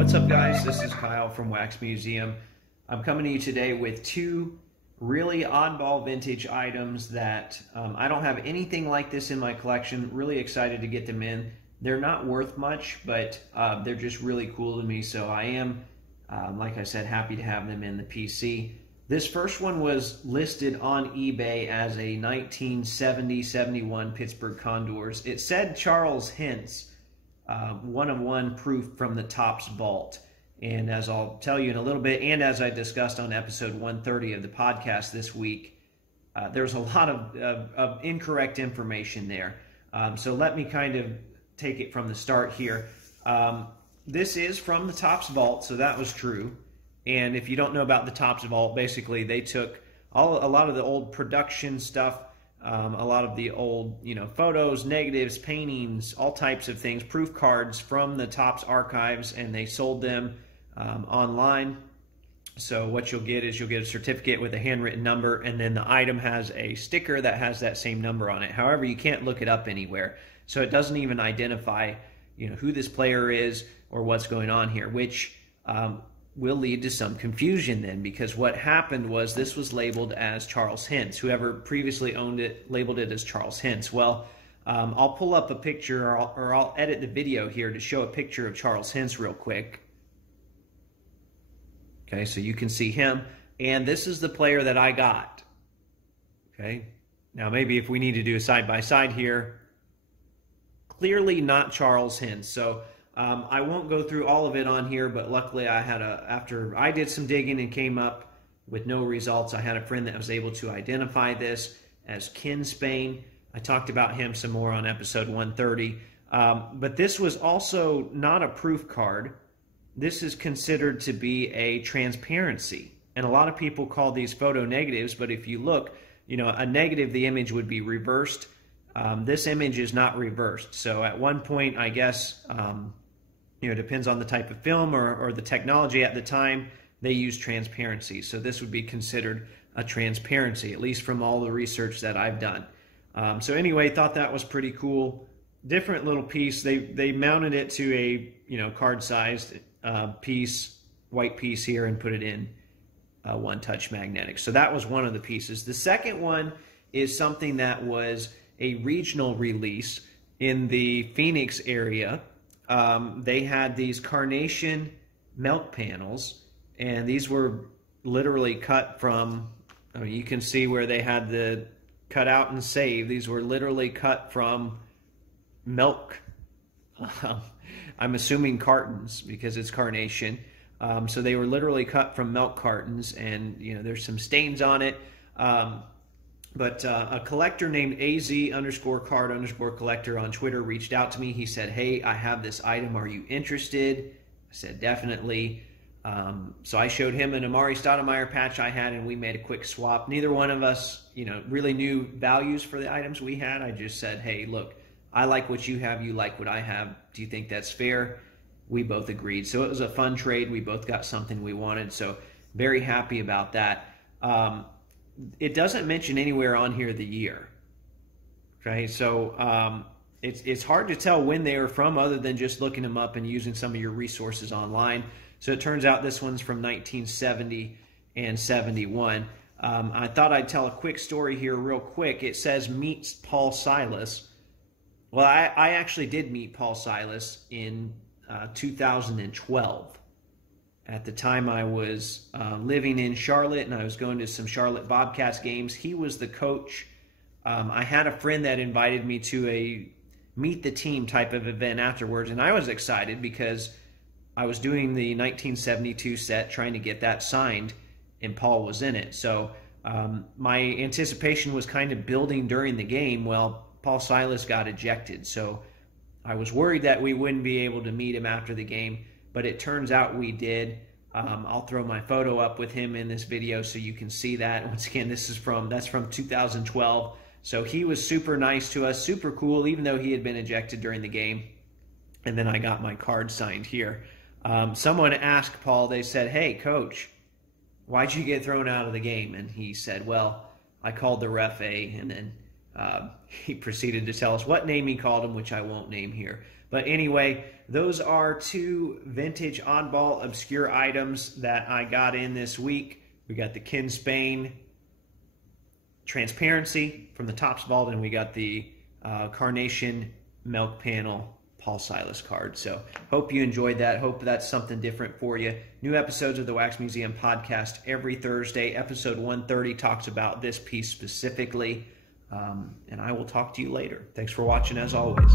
What's up, guys? This is Kyle from Wax Museum. I'm coming to you today with two really oddball vintage items that I don't have anything like this in my collection. Really excited to get them in. They're not worth much, but they're just really cool to me, so I am, like I said, happy to have them in the PC. This first one was listed on eBay as a 1970-71 Pittsburgh Condors. It said Charles Hentz, 1-of-1 proof from the Topps vault. And as I'll tell you in a little bit, and as I discussed on episode 130 of the podcast this week, there's a lot of incorrect information there. So let me kind of take it from the start here. This is from the Topps vault, so that was true. And if you don't know about the Topps vault, basically they took a lot of the old production stuff, a lot of the old, photos, negatives, paintings, all types of things, proof cards from the Topps archives, and they sold them online. So what you'll get is you'll get a certificate with a handwritten number, and then the item has a sticker that has that same number on it. However, you can't look it up anywhere. So it doesn't even identify, who this player is or what's going on here, which will lead to some confusion then, because what happened was this was labeled as Charles Hentz. Whoever previously owned it labeled it as Charles Hentz. Well, I'll pull up a picture, or I'll edit the video here to show a picture of Charles Hentz real quick. Okay, so you can see him, and this is the player that I got. Okay, now maybe if we need to do a side-by-side here, clearly not Charles Hentz. So I won't go through all of it on here, but luckily I had after I did some digging and came up with no results, I had a friend that was able to identify this as Ken Spain. I talked about him some more on episode 130. But this was also not a proof card. This is considered to be a transparency. And a lot of people call these photo negatives, but if you look, a negative, the image would be reversed. This image is not reversed. So at one point, I guess, it depends on the type of film or the technology at the time, they use transparency. So this would be considered a transparency, at least from all the research that I've done. So anyway, thought that was pretty cool. Different little piece. They mounted it to a card-sized piece, white piece here, and put it in one-touch magnetic. So that was one of the pieces. The second one is something that was a regional release in the Phoenix area. They had these carnation milk panels, and these were literally cut from, you can see where they had the cut out and save. These were literally cut from milk. I'm assuming cartons because it's carnation. So they were literally cut from milk cartons, and there's some stains on it. But a collector named AZ_card_collector on Twitter reached out to me. He said, "Hey, I have this item. Are you interested?" I said, "Definitely." So I showed him an Amari Stoudemire patch I had, and we made a quick swap. Neither one of us, really knew values for the items we had. I just said, "Hey, look, I like what you have. You like what I have. Do you think that's fair?" We both agreed. So it was a fun trade. We both got something we wanted. So very happy about that. It doesn't mention anywhere on here the year. Okay, so it's hard to tell when they are from other than just looking them up and using some of your resources online. So it turns out this one's from 1970 and 71. I thought I'd tell a quick story here real quick. It says meets Paul Silas. Well, I actually did meet Paul Silas in 2012. At the time, I was living in Charlotte, and I was going to some Charlotte Bobcats games. He was the coach. I had a friend that invited me to a meet the team type of event afterwards, and I was excited because I was doing the 1972 set, trying to get that signed, and Paul was in it. So my anticipation was kind of building during the game. Well, Paul Silas got ejected, so I was worried that we wouldn't be able to meet him after the game. But it turns out we did. I'll throw my photo up with him in this video so you can see that. Once again, that's from 2012. So he was super nice to us, super cool, even though he had been ejected during the game. And then I got my card signed here. Someone asked Paul, they said, "Hey, coach, why'd you get thrown out of the game?" And he said, "Well, I called the ref and then he proceeded to tell us what name he called him, which I won't name here. But anyway, those are 2 vintage oddball obscure items that I got in this week. We got the Ken Spain Transparency from the Topps Vault, and we got the Carnation Milk Panel Paul Silas card. So hope you enjoyed that. Hope that's something different for you. New episodes of the Wax Museum podcast every Thursday. Episode 130 talks about this piece specifically. And I will talk to you later. Thanks for watching as always.